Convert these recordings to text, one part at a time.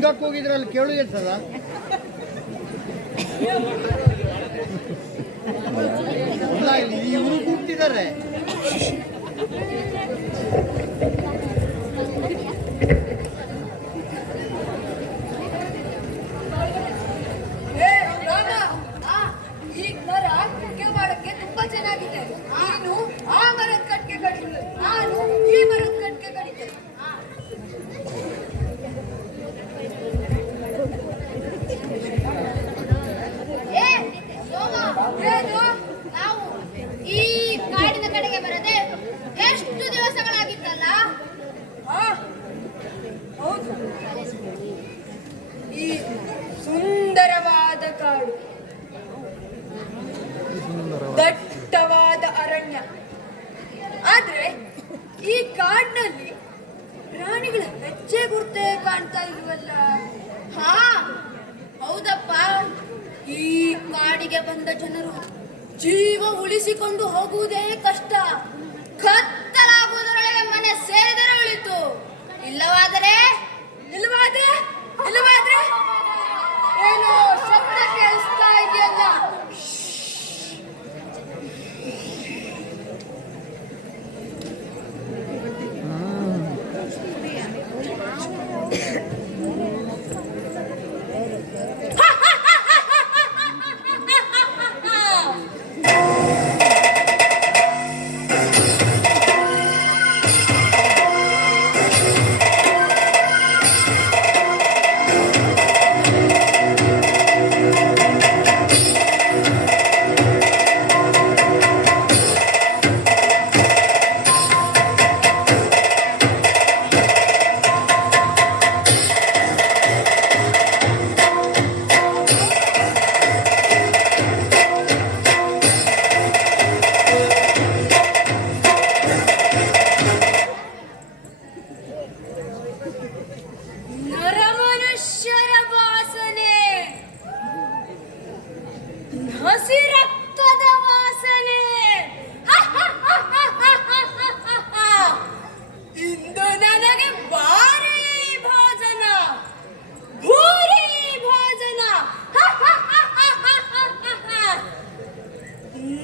ಲಿಂಗಕ್ಕೆ ಹೋಗಿದ್ರಲ್ಲಿ ಕೇಳುದೇ ಸರ ಇವರು ಕೂಗ್ತಿದ್ದಾರೆ. ಈ ಮರ ಕಟ್ಗೆ ಮಾಡಕ್ಕೆ ತುಂಬಾ ಚೆನ್ನಾಗಿದೆ. ನೀನು ಆ ಮರದ ಕಟ್ಗೆ ಕಡಿ, ನಾನು ಈ ಮರದ ಕಟ್ಗೆ ಕಡಿತೆ. ನಾವು ಈ ಕಾಡಿನ ಕಡೆಗೆ ಬರದೆ ಎಷ್ಟು ದಿವಸಗಳಾಗಿತ್ತಲ್ಲ. ಹೌದು, ಈ ಸುಂದರವಾದ ಕಾಡು, ದಟ್ಟವಾದ ಅರಣ್ಯ. ಆದ್ರೆ ಈ ಕಾಡಿನಲ್ಲಿ ಪ್ರಾಣಿಗಳ ಹೆಜ್ಜೆ ಗುರುತೇ ಕಾಣ್ತಾ ಇಲ್ವಲ್ಲ? ಹಾ ಹೌದಪ್ಪ, ಈ ಕಾಡಿಗೆ ಬಂದ ಜನರು ಜೀವ ಉಳಿಸಿಕೊಂಡು ಹೋಗುವುದೇ ಕಷ್ಟ. ಕತ್ತಲಾಗುವುದರೊಳಗೆ ಮನೆ ಸೇರಿದರೆ ಉಳಿತು, ಇಲ್ಲವಾದರೆ ಏನೋ ಶಬ್ದ ಕೇಳಿಸ್ತಾ ಇದೆಯಲ್ಲ. ಹಸಿ ರಕ್ತದ ವಾಸನೆ. ಇಂದು ನನಗೆ ಭಾರಿ ಭೋಜನ, ಭೂರಿ ಭೋಜನ.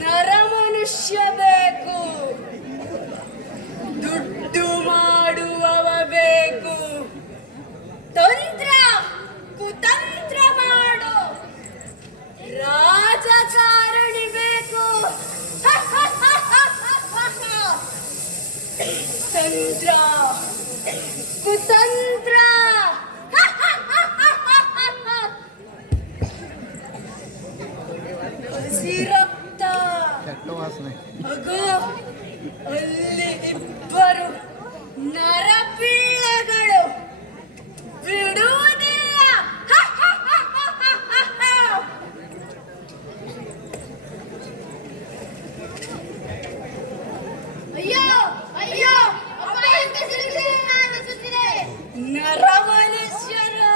ನರ ಮನುಷ್ಯ ಬೇಕು, ದುಡ್ಡು ಮಾಡುವವ ಬೇಕು, ತಂತ್ರ ಕುತಂತ್ರ ಮಾಡು ರಾಜಕಾರಣಿ ಬೇಕು. ತಂತ್ರ ಕುತಂತ್ರ. ಹಸಿ ರಕ್ತ. ಅಗೋ, ಅಲ್ಲಿ ಇಬ್ಬರು ನರಪಿಳ್ಳೆಗಳು ಬಿಡುವುದಿಲ್ಲ. ಅಯ್ಯೋ ಅಪಾಯಕ್ಕೆ ಸಿಲುಕಿದೆ ಅನಿಸುತ್ತಿದೆ. ನರ ಮನುಷ್ಯರು.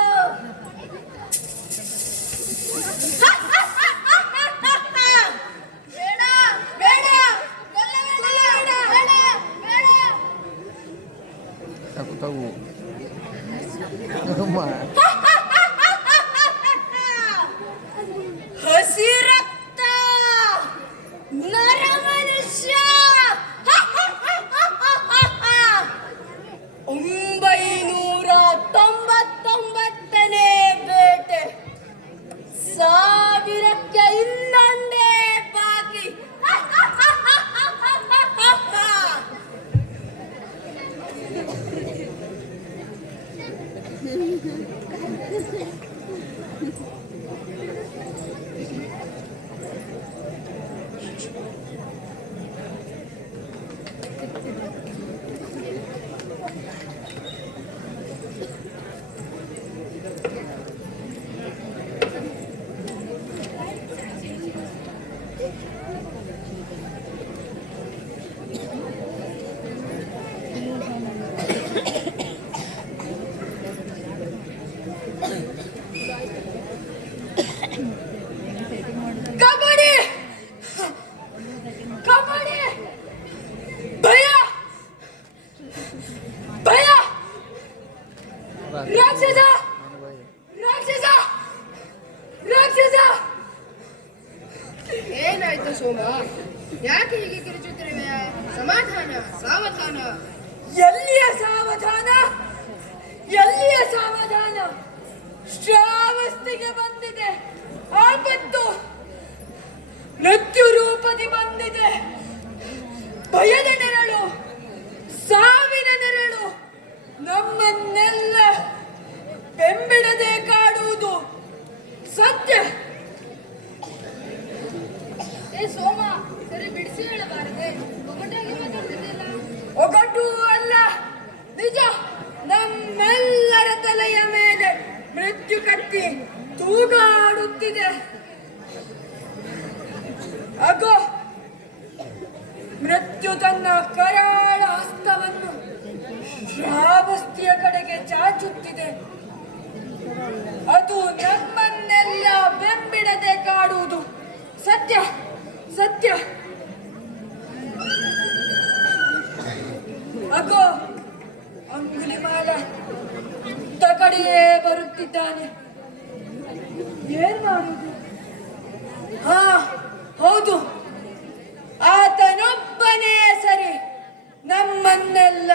ಬೇಡ ಬೇಡ, ತಗು ಹಸಿ ರಕ್ತ, ನರ ಮನುಷ್ಯ. 999ನೇ ಬೇಟೆ. 1000ಕ್ಕೆ ಇನ್ನೊಂದೇ ಬಾಕಿ. ರಾಕ್ಷಸ! ಏನಾಯ್ತು ಸೋಮ? ಯಾಕೆ ಹೀಗೆ ಕಿರುಚುತ್ತಿರುವೆ? ಸಮಾಧಾನ, ಸಾವಧಾನ. ಎಲ್ಲಿಯ ಸಾವಧಾನ? ಎಲ್ಲಿಯ ಸಾವಧಾನ? ಶ್ರಾವಸ್ತಿಗೆ ಬಂದಿದೆ ಆಪತ್ತು, ಮೃತ್ಯು ರೂಪದಿ ಬಂದಿದೆ. ಭಯದ ನೆರಳು, ಸಾವಿನ ನೆರಳು ನಮ್ಮನ್ನೆಲ್ಲ ಬೆಂಬಿಡದೆ ಕಾಡುವುದು ಸತ್ಯ. ಏ ಸೋಮ, ಸರಿ ಬಿಡಿಸಿ ಹೇಳಬಾರದೆ? ಒಗಟಾಗಿ ಮಾತಾಡ್ತಿದ್ದಿಲ್ಲ. ಒಗಟು ಅಲ್ಲ, ನಿಜ. ನಮ್ಮೆಲ್ಲರ ತಲೆಯ ಮೇಲೆ ಮೃತ್ಯು ಕಟ್ಟಿ ತೂಗಾಡುತ್ತಿದೆ. ಅಗೋ, ಮೃತ್ಯು ತನ್ನ ಕರಾಳ ಹಸ್ತವನ್ನು ಶ್ರಾವಸ್ತಿಯ ಕಡೆಗೆ ಚಾಚುತ್ತಿದೆ. ಅದು ನಮ್ಮನ್ನೆಲ್ಲ ಬೆಂಬಿಡದೆ ಕಾಡುವುದು ಸತ್ಯ, ಸತ್ಯ. ಅಗೋ, ಅಂಗುಲಿಮಾಲ ಕಡೆಯೇ ಬರುತ್ತಿದ್ದಾನೆ. ಏನ್ ಮಾಡುದು? ಹಾ, ಹೌದು, ಆತನೊಬ್ಬನೇ ಸರಿ ನಮ್ಮನ್ನೆಲ್ಲ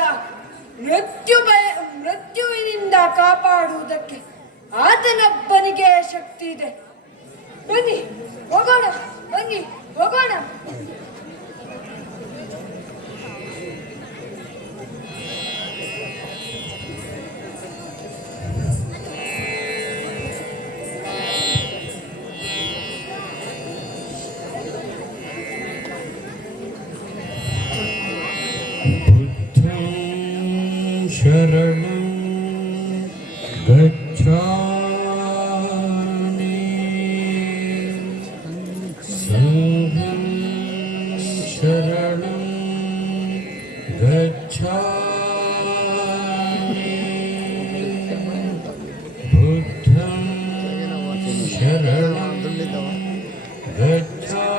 ಮೃತ್ಯುವಿನಿಂದ ಕಾಪಾಡುವುದಕ್ಕೆ. ಆತನೊಬ್ಬನಿಗೆ ಶಕ್ತಿ ಇದೆ. ಬನ್ನಿ ಹೋಗೋಣ, ಬನ್ನಿ ಹೋಗೋಣ. ಶರಣಂ ಗಚ್ಛಾಮಿ ಸಂಘಂ ಶರಣಂ ಗಚ್ಛಾಮಿ ಬುದ್ಧಂ ಶರಣಂ ಗಚ್ಛಾಮಿ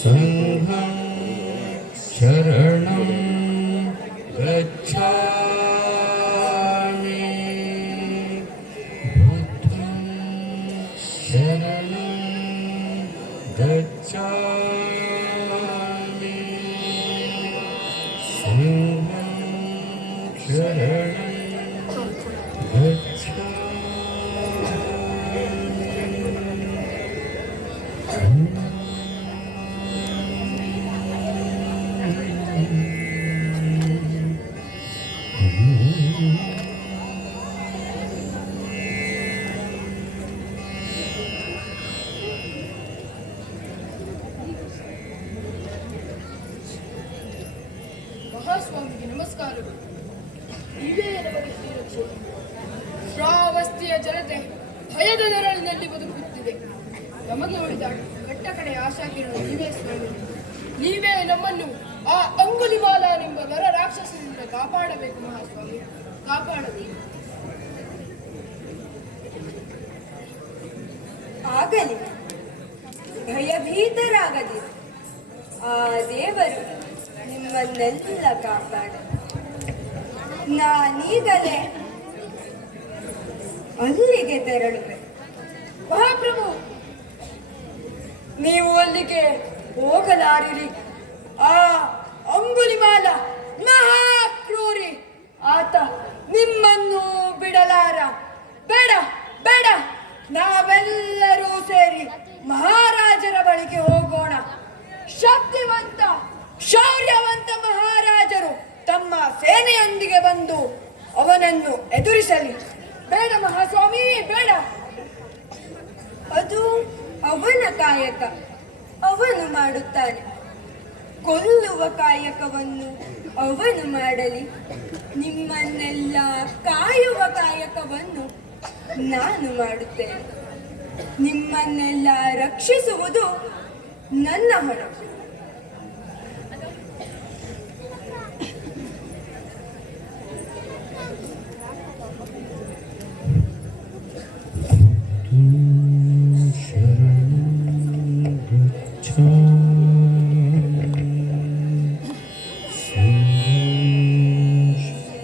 ಸಂಘಂ ಶರಣಂ ಗಚ್ಛಾಮಿ ಬುದ್ಧಂ ಶರಣಂ ಗಚ್ಛಾಮಿ ಸಂಘಂ ಶರಣಂ ಗಚ್ಛಾಮಿ. ಮಹಾಸ್ವಾಮಿಗೆ ನಮಸ್ಕಾರಗಳು. ಇವೇ ನಮಗೆ ಶ್ರೀರಕ್ಷೆ. ಶ್ರಾವಸ್ತಿಯ ಜನತೆ ಭಯದ ನೆರಳಿನಲ್ಲಿ ಬದುಕುತ್ತಿದೆ. ನಮಗೆ ಉಳಿದ ಕಟ್ಟಕಡೆ ಆಶಾಕಿರಣ ನೀವೇ ಸ್ವಾಮಿ. ನೀವೇ ನಮ್ಮನ್ನು ಆ ಅಂಗುಲಿಮಾಲನೆಂಬ ನರ ರಾಕ್ಷಸನಿಂದ ಕಾಪಾಡಬೇಕು ಮಹಾಸ್ವಾಮಿ, ಕಾಪಾಡಬೇಕು. ಆಗಲಿ, ಭಯಭೀತರಾಗದಿರಿ. ಆ ದೇವರು ನಿಮ್ಮನ್ನೆಲ್ಲ ಕಾಪಾಡ. ನಾನೀಗಲೇ ಅಲ್ಲಿಗೆ ತೆರಳುವೆ. ಮಹಾಪ್ರಭು, ನೀವು ಅಲ್ಲಿಗೆ ಹೋಗಲಾರಿರಿ. ಆ ಅಂಗುಲಿಮಾಲ ಮಹಾಕ್ರೂರಿ. ಆತ ನಿಮ್ಮನ್ನು ಬಿಡಲಾರ. ಬೇಡ ಬೇಡ, ನಾವೆಲ್ಲರೂ ಸೇರಿ ಮಹಾರಾಜರ ಬಳಿಗೆ ಹೋಗೋಣ. ಶಕ್ತಿವಂತ ಶೌರ್ಯವಂತ ಮಹಾರಾಜರು ತಮ್ಮ ಸೇನೆಯೊಂದಿಗೆ ಬಂದು ಅವನನ್ನು ಎದುರಿಸಲಿ. ಬೇಡ ಮಹಾಸ್ವಾಮಿ, ಬೇಡ. ಅದು ಅವನ ಕಾಯಕ, ಅವನು ಮಾಡುತ್ತಾನೆ. ಕೊಲ್ಲುವ ಕಾಯಕವನ್ನು ಅವನು ಮಾಡಲಿ. ನಿಮ್ಮನ್ನೆಲ್ಲ ಕಾಯುವ ಕಾಯಕವನ್ನು ನಾನು ಮಾಡುತ್ತೇನೆ. ನಿಮ್ಮನ್ನೆಲ್ಲ ರಕ್ಷಿಸುವುದು ನನ್ನ ಹೊಣೆ.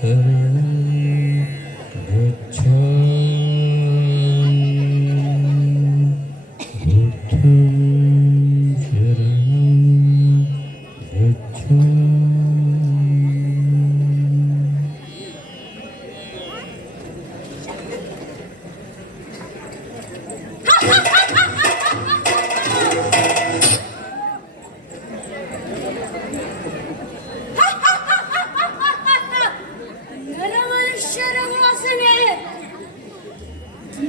ಶರಣಂ ಗಚ್ಛಾಮಿ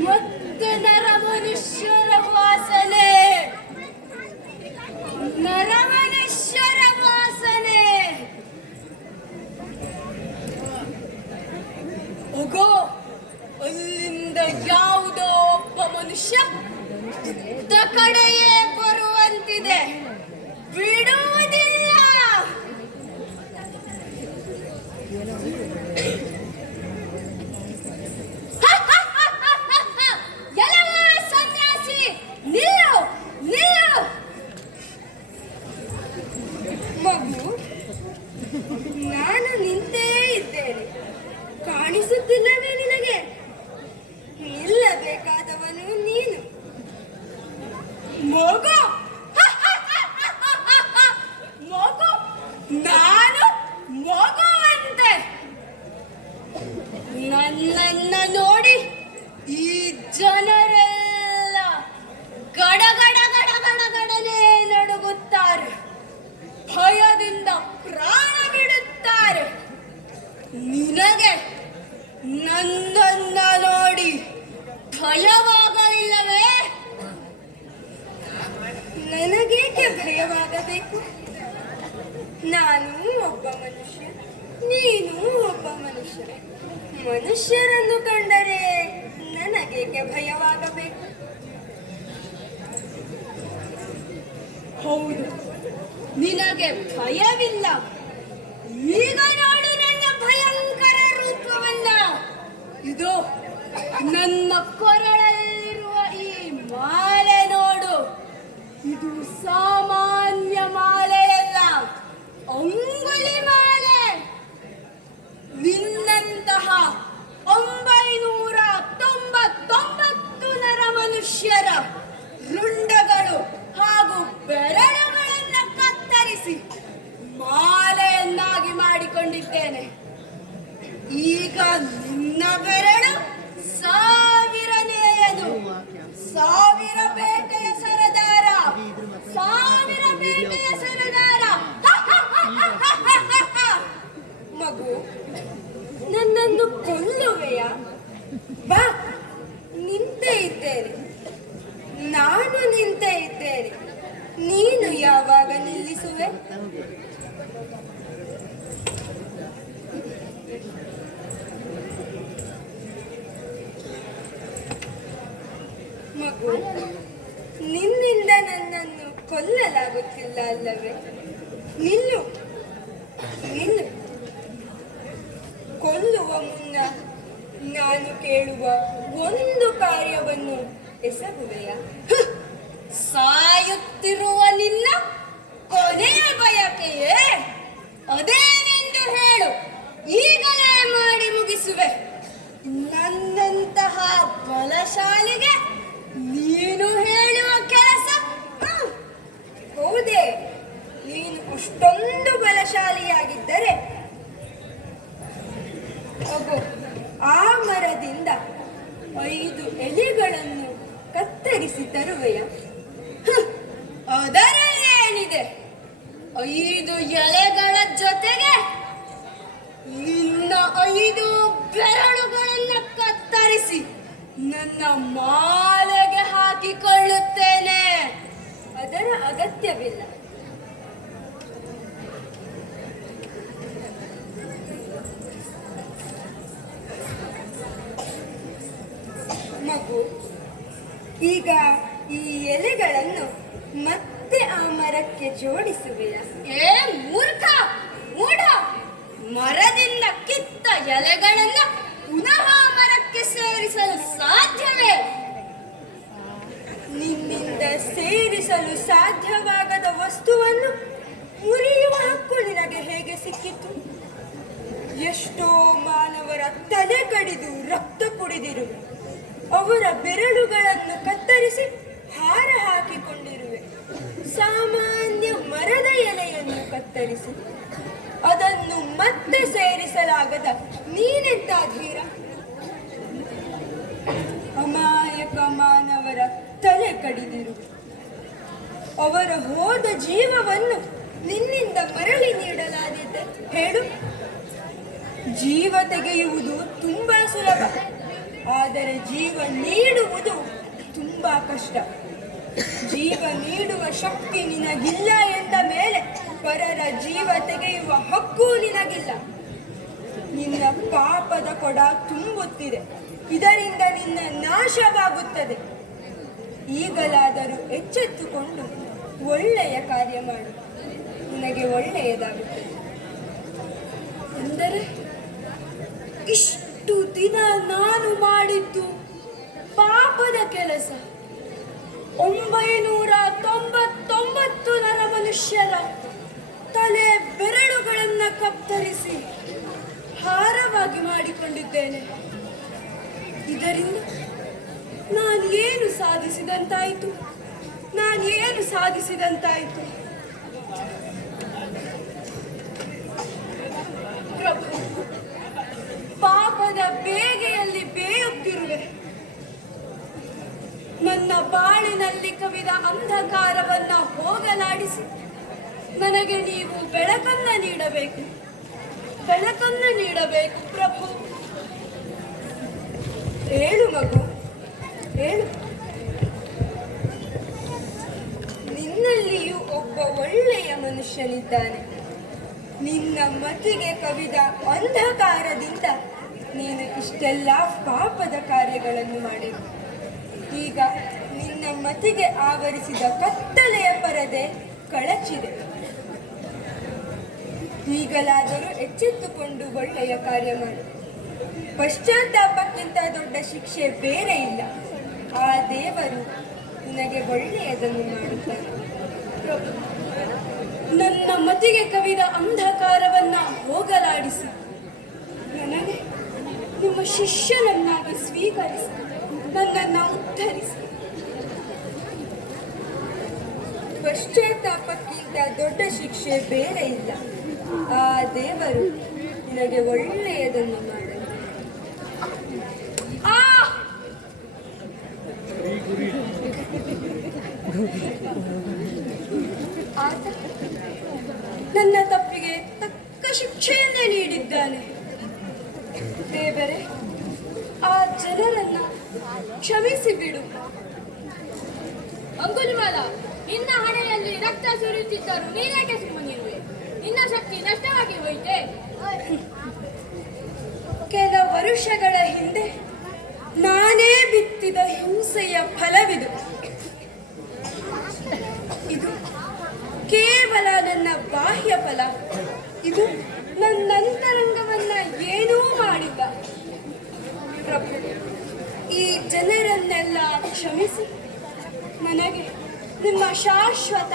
ಮತ್ತು ನರ ಮನುಷ್ಯರ ವಾಸನೆ, ನರ ಮನುಷ್ಯರ ವಾಸನೆ. ಹೋಗೋ, ಅಲ್ಲಿಂದ ಯಾವುದೋ ಒಬ್ಬ ಮನುಷ್ಯ ಇದ್ದ ಕಡೆಯೇ ಬರುವಂತಿದೆ, ಬಿಡುವುದಿಲ್ಲ. ಎಲ್ಲವ ಸನ್ಯಾಸಿ, ನಿಲ್ಲು ನಿಲ್ಲು. ಮಗು, ನಾನು ನಿಂತೇ ಇದ್ದೇನೆ, ಕಾಣಿಸುತ್ತಿಲ್ಲವೇ ನಿನಗೆ? ನಿಲ್ಲಬೇಕಾದವನು ನೀನು. ಮಗು, ಮಗು, ನಾನು ಮಗುವಂತೆ. ನನ್ನನ್ನ ನೋಡಿ ಈ ಜನರೆಲ್ಲ ಗಡಗಡ ಗಡಗಡ ಗಡನೆ ನಡುಗುತ್ತಾರೆ, ಭಯದಿಂದ ಪ್ರಾಣ ಬಿಡುತ್ತಾರೆ. ನಿನಗೆ ನನ್ನನ್ನ ನೋಡಿ ಭಯವಾಗಲಿಲ್ಲವೇ? ನನಗೇಕೆ ಭಯವಾಗಬೇಕು? ನಾನು ಒಬ್ಬ ಮನುಷ್ಯ, ನೀನು ಒಬ್ಬ ಮನುಷ್ಯ. ಮನುಷ್ಯರನ್ನು ಕಂಡರೆ ನನಗೇಕೆ ಭಯವಾಗಬೇಕು? ಹೌದು, ನಿನಗೆ ಭಯವಿಲ್ಲ. ಈಗ ನೋಡು ನನ್ನ ಭಯಂಕರ ರೂಪವನ್ನ. ಇದು ನನ್ನ ಕೊರಳಲ್ಲಿರುವ ಈ ಮಾಲೆ ನೋಡು. ಇದು ಸಾಮಾನ್ಯ ಮಾಲೆಯಲ್ಲ, ಅಂಗುಲಿ ಮಾಲೆ. ನಿನ್ನಂತಹ 999 ನರ ಮನುಷ್ಯರ ರುಂಡಗಳು ಹಾಗೂ ಬೆರಳುಗಳನ್ನು ಕತ್ತರಿಸಿ ಮಾಲೆಯನ್ನಾಗಿ ಮಾಡಿಕೊಂಡಿದ್ದೇನೆ. ಈಗ ನಿನ್ನ ಬೆರಳು 1000ನೇಯದು. 1000 ಬೇಟೆಯ ಸರದಾರ, 1000 ಬೇಟೆಯ ಸರದಾರ. ಮಗು, ನನ್ನನ್ನು ಕೊಲ್ಲುವೆಯ? ಬಾ, ನಿಂತೇ ಇದ್ದೇನೆ, ನಾನು ನಿಂತೇ ಇದ್ದೇನೆ. ನೀನು ಯಾವಾಗ ನಿಲ್ಲಿಸುವೆ? ಮಗು, ನಿನ್ನಿಂದ ನನ್ನನ್ನು ಕೊಲ್ಲಲಾಗುತ್ತಿಲ್ಲ ಅಲ್ಲವೇ? ನಿಲ್ಲು ನಿಲ್ಲು. ಕೊಲ್ಲುವ ಮುನ್ನ ನಾನು ಕೇಳುವ ಒಂದು ಕಾರ್ಯವನ್ನು ಎಸಗುವೆಯ? ಸಾಯುತ್ತಿರುವ ನಿನ್ನ ಕೊನೆಯ ಬಯಕೆಯೇ ಅದೇನೆಂದು ಹೇಳು, ಈಗಲೇ ಮಾಡಿ ಮುಗಿಸುವೆ. ನನ್ನಂತಹ ಬಲಶಾಲಿಗೆ ನೀನು ಹೇಳುವ ಕೆಲಸ? ಹೌದೇ? ನೀನು ಅಷ್ಟೊಂದು ಬಲಶಾಲಿಯಾಗಿದ್ದರೆ ಹೋಗು, ಆ ಮರದಿಂದ 5 ಎಲೆಗಳನ್ನು ಕತ್ತರಿಸಿ ತರುವೆಯ? ಅದರಲ್ಲೇನಿದೆ? 5 ಎಲೆಗಳ ಜೊತೆಗೆ ನಿನ್ನ 5 ಬೆರಳುಗಳನ್ನು ಕತ್ತರಿಸಿ ನನ್ನ ಮಾಲೆಗೆ ಹಾಕಿಕೊಳ್ಳುತ್ತೇನೆ. ಅದರ ಅಗತ್ಯವಿಲ್ಲ. ಮಗು, ಈಗ ಈ ಎಲೆಗಳನ್ನು ಮತ್ತೆ ಆ ಮರಕ್ಕೆ ಜೋಡಿಸುವೆಯ? ಏ ಮೂರ್ಖ, ಮೂಢ! ಮರದಿಂದ ಕಿತ್ತ ಎಲೆಗಳನ್ನ ಪುನಃ ಮರಕ್ಕೆ ಸೇರಿಸಲು ಸಾಧ್ಯವೇ? ನಿನ್ನಿಂದ ಸೇರಿಸಲು ಸಾಧ್ಯವಾಗದ ವಸ್ತುವನ್ನು ಮುರಿಯುವ ಹಕ್ಕು ನಿನಗೆ ಹೇಗೆ ಸಿಕ್ಕಿತು? ಎಷ್ಟೋ ಮಾನವರ ತಲೆ ಕಡಿದು ರಕ್ತ ಕುಡಿದಿರುವೆ. ಅವರ ಬೆರಳುಗಳನ್ನು ಕತ್ತರಿಸಿ ಹಾರ ಹಾಕಿಕೊಂಡಿರುವೆ. ಸಾಮಾನ್ಯ ಮರದ ಎಲೆಯನ್ನು ಕತ್ತರಿಸಿ ಅದನ್ನು ಮತ್ತೆ ಸೇರಿಸಲಾಗದ ನೀನೆಂತ ಧೀರ? ಅಮಾಯಕ ಮಾನವರ ತಲೆ ಕಡಿದಿರುವೆ. ಅವರ ಹೋದ ಜೀವವನ್ನು ನಿನ್ನಿಂದ ಮರಳಿ ನೀಡಲಾಗಿದೆ. ಹೇಳು, ಜೀವ ತೆಗೆಯುವುದು ತುಂಬಾ ಸುಲಭ, ಆದರೆ ಜೀವ ನೀಡ ಕಷ್ಟ. ಜೀವ ನೀಡುವ ಶಕ್ತಿ ನಿನಗಿಲ್ಲ ಎಂದ ಮೇಲೆ ಪರರ ಜೀವ ತೆಗೆಯುವ ಹಕ್ಕೂ ನಿನಗಿಲ್ಲ. ನಿನ್ನ ಪಾಪದ ಕೊಡ ತುಂಬುತ್ತಿದೆ, ಇದರಿಂದ ನಿನ್ನ ನಾಶವಾಗುತ್ತದೆ. ಈಗಲಾದರೂ ಎಚ್ಚೆತ್ತುಕೊಂಡು ಒಳ್ಳೆಯ ಕಾರ್ಯ ಮಾಡು, ನಿನಗೆ ಒಳ್ಳೆಯದಾಗುತ್ತದೆ. ಅಂದರೆ ಇಷ್ಟು ದಿನ ನಾನು ಮಾಡಿದ್ದು ಪಾಪದ ಕೆಲಸ. 999 ನರ ಮನುಷ್ಯರ ತಲೆ ಬೆರಳುಗಳನ್ನು ಕತ್ತರಿಸಿ ಹಾರವಾಗಿ ಮಾಡಿಕೊಂಡಿದ್ದೇನೆ. ಇದರಿಂದ ನಾನು ಏನು ಸಾಧಿಸಿದಂತಾಯಿತು? ಪ್ರಭು, ಪಾಪದ ಬೇಗೆಯಲ್ಲಿ ಬೇಯುತ್ತಿರುವೆ. ನನ್ನ ಬಾಳಿನಲ್ಲಿ ಕವಿದ ಅಂಧಕಾರವನ್ನ ಹೋಗಲಾಡಿಸಿ ನನಗೆ ನೀವು ಬೆಳಕನ್ನು ನೀಡಬೇಕು ಪ್ರಭು. ಹೇಳು ಮಗು, ಹೇಳು. ನಿನ್ನಲ್ಲಿಯೂ ಒಬ್ಬ ಒಳ್ಳೆಯ ಮನುಷ್ಯನಿದ್ದಾನೆ. ನಿನ್ನ ಮತಿಗೆ ಕವಿದ ಅಂಧಕಾರದಿಂದ ನೀನು ಇಷ್ಟೆಲ್ಲ ಪಾಪದ ಕಾರ್ಯಗಳನ್ನು ಮಾಡಿದೆ. ಈಗ ನಿನ್ನ ಮತಿಗೆ ಆವರಿಸಿದ ಕತ್ತಲೆಯ ಪರದೆ ಕಳಚಿದೆ. ಈಗಲಾದರೂ ಎಚ್ಚೆತ್ತುಕೊಂಡು ಒಳ್ಳೆಯ ಕಾರ್ಯ ಮಾಡಿ. ಪಶ್ಚಾತ್ತಾಪಕ್ಕಿಂತ ದೊಡ್ಡ ಶಿಕ್ಷೆ ಬೇರೆ ಇಲ್ಲ. ಆ ದೇವರು ನಿನಗೆ ಒಳ್ಳೆಯದನ್ನು ಮಾಡುತ್ತಾನೆ. ನನ್ನ ಮತಿಗೆ ಕವಿದ ಅಂಧಕಾರವನ್ನ ಹೋಗಲಾಡಿಸಿ ನನಗೆ ನಿಮ್ಮ ಶಿಷ್ಯನನ್ನಾಗಿ ಸ್ವೀಕರಿಸಿ ನನ್ನನ್ನು ಉದ್ಧರಿಸಿ. ಪಶ್ಚಾತ್ತಾಪಕ್ಕಿಂತ ದೊಡ್ಡ ಶಿಕ್ಷೆ ಬೇರೆ ಇಲ್ಲ. ಆ ದೇವರು ನಿನಗೆ ಒಳ್ಳೆಯದನ್ನು ಮಾಡಲಿ. ಆತ ನನ್ನ ತಪ್ಪಿಗೆ ತಕ್ಕ ಶಿಕ್ಷೆಯನ್ನೇ ನೀಡಿದ್ದಾನೆ. ದೇವರೇ, ಆ ಜನರನ್ನ ಕ್ಷಮಿಸಿ ಬಿಡು. ಅಂಗುಲಿಮಾಲ, ನಿನ್ನ ಹಣೆಯಲ್ಲಿ ರಕ್ತ ಸುರಿಯುತ್ತಿದ್ದರೂ ನೀನೇಕೆ ಸುಮ್ಮನಿರುವೆ? ನಿನ್ನ ಶಕ್ತಿ ನಷ್ಟವಾಗಿ ಹೋಯಿತೆ. ಕೆಲ ವರುಷಗಳ ಹಿಂದೆ ನಾನೇ ಬಿತ್ತಿದ ಹಿಂಸೆಯ ಫಲವಿದು. ಇದು ಕೇವಲ ನನ್ನ ಬಾಹ್ಯ ಫಲ. ಇದು ನನ್ನ ಅಂತರಂಗವನ್ನ ಏನೂ ಮಾಡಿಲ್ಲ. ಪ್ರಭು, ಈ ಜನರನ್ನೆಲ್ಲ ಕ್ಷಮಿಸಿ ನನಗೆ ನಿಮ್ಮ ಶಾಶ್ವತ